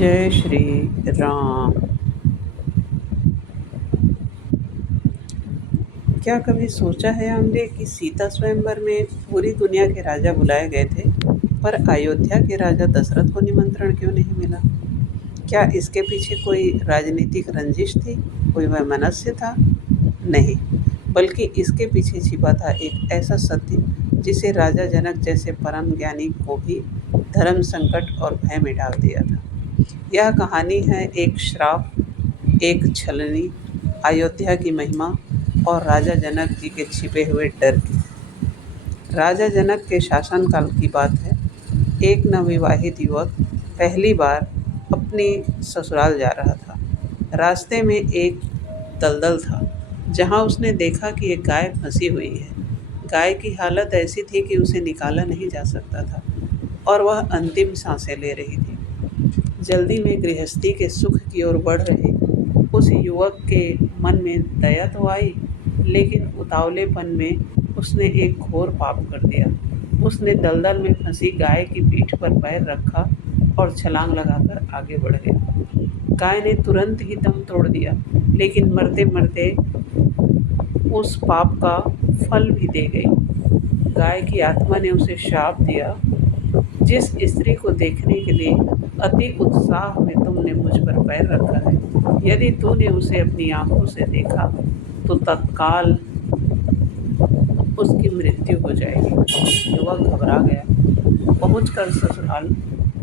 जय श्री राम। क्या कभी सोचा है हमने कि सीता स्वयंवर में पूरी दुनिया के राजा बुलाए गए थे, पर अयोध्या के राजा दशरथ को निमंत्रण क्यों नहीं मिला? क्या इसके पीछे कोई राजनीतिक रंजिश थी, कोई वैमनस्य था? नहीं, बल्कि इसके पीछे छिपा था एक ऐसा सत्य जिसे राजा जनक जैसे परम ज्ञानी को भी धर्म संकट और भय में डाल दिया था। यह कहानी है एक श्राप, एक छलनी, अयोध्या की महिमा और राजा जनक जी के छिपे हुए डर की। राजा जनक के शासनकाल की बात है। एक नवविवाहित युवक पहली बार अपने ससुराल जा रहा था। रास्ते में एक दलदल था, जहां उसने देखा कि एक गाय फंसी हुई है। गाय की हालत ऐसी थी कि उसे निकाला नहीं जा सकता था और वह अंतिम सांसें ले रही थी। जल्दी में गृहस्थी के सुख की ओर बढ़ रहे उस युवक के मन में दया तो आई, लेकिन उतावलेपन में उसने एक घोर पाप कर दिया। उसने दलदल में फंसी गाय की पीठ पर पैर रखा और छलांग लगाकर आगे बढ़ गया। गाय ने तुरंत ही दम तोड़ दिया, लेकिन मरते मरते उस पाप का फल भी दे गई। गाय की आत्मा ने उसे श्राप दिया, जिस स्त्री को देखने के लिए अति उत्साह में तुमने मुझ पर पैर रखा है, यदि तूने उसे अपनी आंखों से देखा तो तत्काल उसकी मृत्यु हो जाएगी। युवक घबरा गया। पहुंचकर ससुराल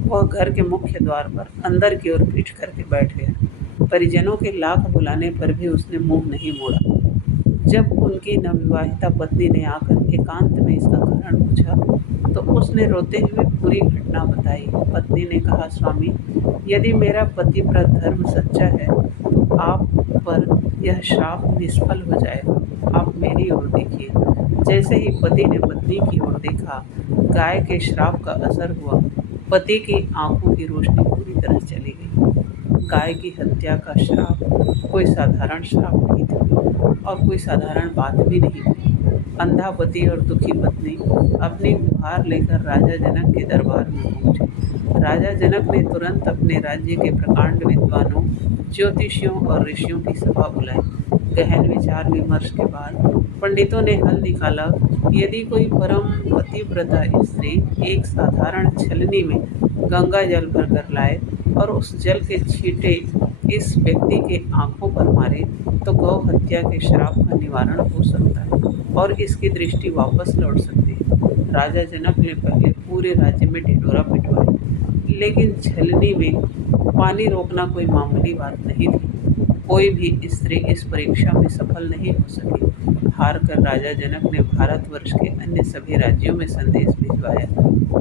वह घर के मुख्य द्वार पर अंदर की ओर पीठ करके बैठ गया। परिजनों के लाख बुलाने पर भी उसने मुंह नहीं मोड़ा। जब उनकी नवविवाहिता पत्नी ने आकर एकांत में इसका कारण पूछा, तो उसने रोते हुए पूरी घटना बताई। पत्नी ने कहा, स्वामी, यदि मेरा पतिव्रत धर्म सच्चा है तो आप पर यह श्राप निष्फल हो जाएगा। आप मेरी ओर देखिए। जैसे ही पति ने पत्नी की ओर देखा, गाय के श्राप का असर हुआ। पति की आंखों की रोशनी पूरी तरह चली गई। गाय की हत्या का श्राप कोई साधारण श्राप नहीं था और कोई साधारण बात भी नहीं थी। अंधा पति और दुखी पत्नी अपनी गुहार लेकर राजा जनक के दरबार में पहुंचे। राजा जनक ने तुरंत अपने राज्य के प्रकांड विद्वानों, ज्योतिषियों और ऋषियों की सभा बुलाई। गहन विचार विमर्श के बाद पंडितों ने हल निकाला कि यदि कोई परम पतिव्रता स्त्री एक साधारण छलनी में गंगा जल भरकर लाए और उस जल के छींटे इस व्यक्ति के आंखों पर मारे, तो गौ हत्या के श्राप का निवारण हो सकता है और इसकी दृष्टि वापस लौट सकती है। राजा जनक ने पहले पूरे राज्य में ढिंढोरा पिटवाया, लेकिन छलनी में पानी रोकना कोई मामूली बात नहीं थी। कोई भी स्त्री इस परीक्षा में सफल नहीं हो सकी। हार कर राजा जनक ने भारतवर्ष के अन्य सभी राज्यों में संदेश भिजवाया,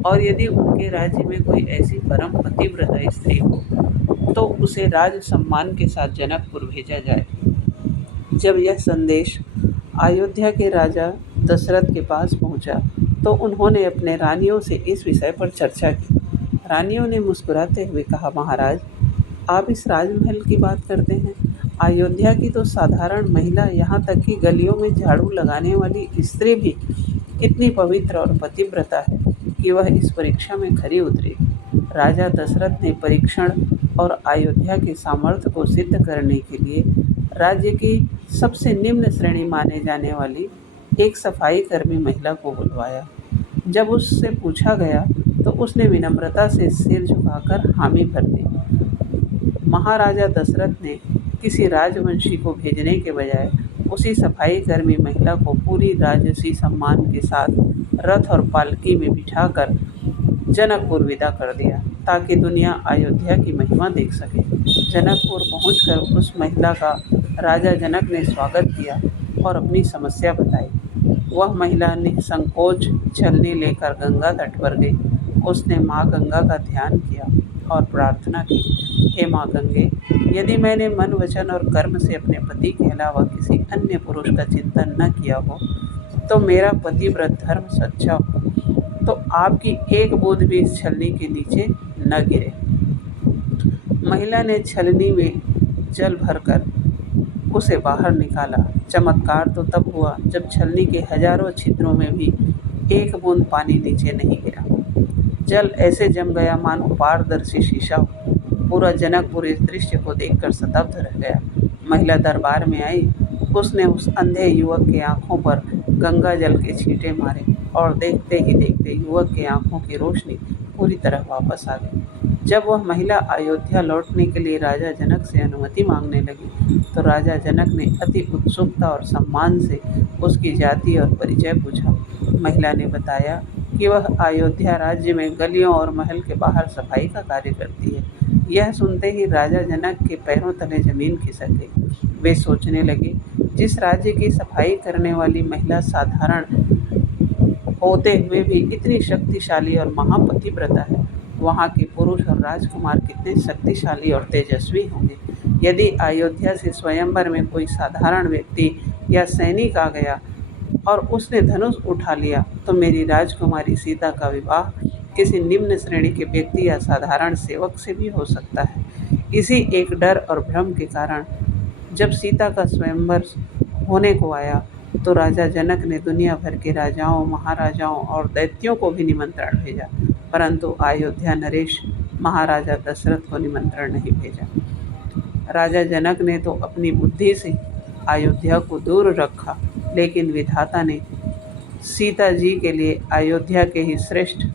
और यदि उनके राज्य में कोई ऐसी परम पतिव्रता स्त्री हो तो उसे राज सम्मान के साथ जनकपुर भेजा जाए। जब यह संदेश अयोध्या के राजा दशरथ के पास पहुंचा, तो उन्होंने अपने रानियों से इस विषय पर चर्चा की। रानियों ने मुस्कुराते हुए कहा, महाराज, आप इस राजमहल की बात करते हैं। अयोध्या की तो साधारण महिला, यहाँ तक कि गलियों में झाड़ू लगाने वाली स्त्री भी इतनी पवित्र और पतिव्रता है कि वह इस परीक्षा में खरी उतरेगी। राजा दशरथ ने परीक्षण और अयोध्या के सामर्थ्य को सिद्ध करने के लिए राज्य की सबसे निम्न श्रेणी माने जाने वाली एक सफाई कर्मी महिला को बुलवाया। जब उससे पूछा गया तो उसने विनम्रता से सिर झुकाकर हामी भर दी। महाराजा दशरथ ने किसी राजवंशी को भेजने के बजाय उसी सफाई कर्मी महिला को पूरी राजसी सम्मान के साथ रथ और पालकी में बिठाकर जनकपुर विदा कर दिया, ताकि दुनिया अयोध्या की महिमा देख सके। जनकपुर पहुंचकर उस महिला का राजा जनक ने स्वागत किया और अपनी समस्या बताई। वह महिला निसंकोच छलनी लेकर गंगा तट पर गई। उसने माँ गंगा का ध्यान किया और प्रार्थना की, हे माँ गंगे, यदि मैंने मन, वचन और कर्म से अपने पति के अलावा किसी अन्य पुरुष का चिंतन न किया हो, तो मेरा पतिव्रत धर्म सच्चा हो, तो आपकी एक बूंद भी इस छलनी के नीचे न गिरे। महिला ने छलनी में जल भरकर उसे बाहर निकाला। चमत्कार तो तब हुआ जब छलनी के हजारों छिद्रों में भी एक बूंद पानी नीचे नहीं गिरा। जल ऐसे जम गया मानो पारदर्शी शीशा हो। पूरा जनकपुर इस दृश्य को देखकर स्तब्ध रह गया। महिला दरबार में आई। उसने उस अंधे युवक की आंखों पर गंगा जल के छींटे मारे और देखते ही देखते युवक की आंखों की रोशनी पूरी तरह वापस आ गई। जब वह महिला अयोध्या लौटने के लिए राजा जनक से अनुमति मांगने लगी तो राजा जनक ने अति उत्सुकता और सम्मान से उसकी जाति और परिचय पूछा। महिला ने बताया कि वह अयोध्या राज्य में गलियों और महल के बाहर सफाई का कार्य करती है। यह सुनते ही राजा जनक के पैरों तले जमीन खिसक गई। वे सोचने लगे, जिस राज्य की सफाई करने वाली महिला साधारण होते हुए भी इतनी शक्तिशाली और महापतिव्रता है, वहाँ के पुरुष और राजकुमार कितने शक्तिशाली और तेजस्वी होंगे। यदि अयोध्या से स्वयंवर में कोई साधारण व्यक्ति या सैनिक आ गया और उसने धनुष उठा लिया तो मेरी राजकुमारी सीता का विवाह किसी निम्न श्रेणी के व्यक्ति या साधारण सेवक से भी हो सकता है। इसी एक डर और भ्रम के कारण जब सीता का स्वयंवर होने को आया तो राजा जनक ने दुनिया भर के राजाओं, महाराजाओं और दैत्यों को भी निमंत्रण भेजा, परंतु अयोध्या नरेश महाराजा दशरथ को निमंत्रण नहीं भेजा। राजा जनक ने तो अपनी बुद्धि से अयोध्या को दूर रखा, लेकिन विधाता ने सीता जी के लिए अयोध्या के ही श्रेष्ठ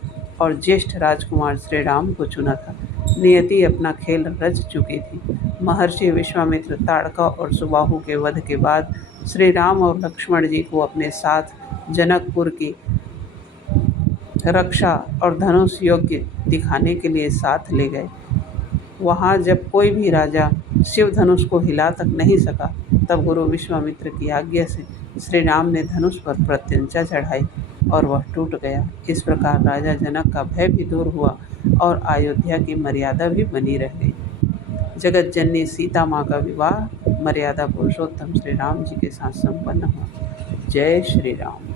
और ज्येष्ठ राजकुमार श्री राम को चुना था। नियति अपना खेल रच चुकी थी। महर्षि विश्वामित्र ताड़का और सुबाहु के वध के बाद श्री राम और लक्ष्मण जी को अपने साथ जनकपुर की रक्षा और धनुष योग्य दिखाने के लिए साथ ले गए। वहाँ जब कोई भी राजा शिव धनुष को हिला तक नहीं सका, तब गुरु विश्वामित्र की आज्ञा से श्री राम ने धनुष पर प्रत्यंचा चढ़ाई और वह टूट गया। इस प्रकार राजा जनक का भय भी दूर हुआ और अयोध्या की मर्यादा भी बनी रह गई। जगत जननी सीता माँ का विवाह मर्यादा पुरुषोत्तम श्री राम जी के साथ संपन्न हुआ। जय श्री राम।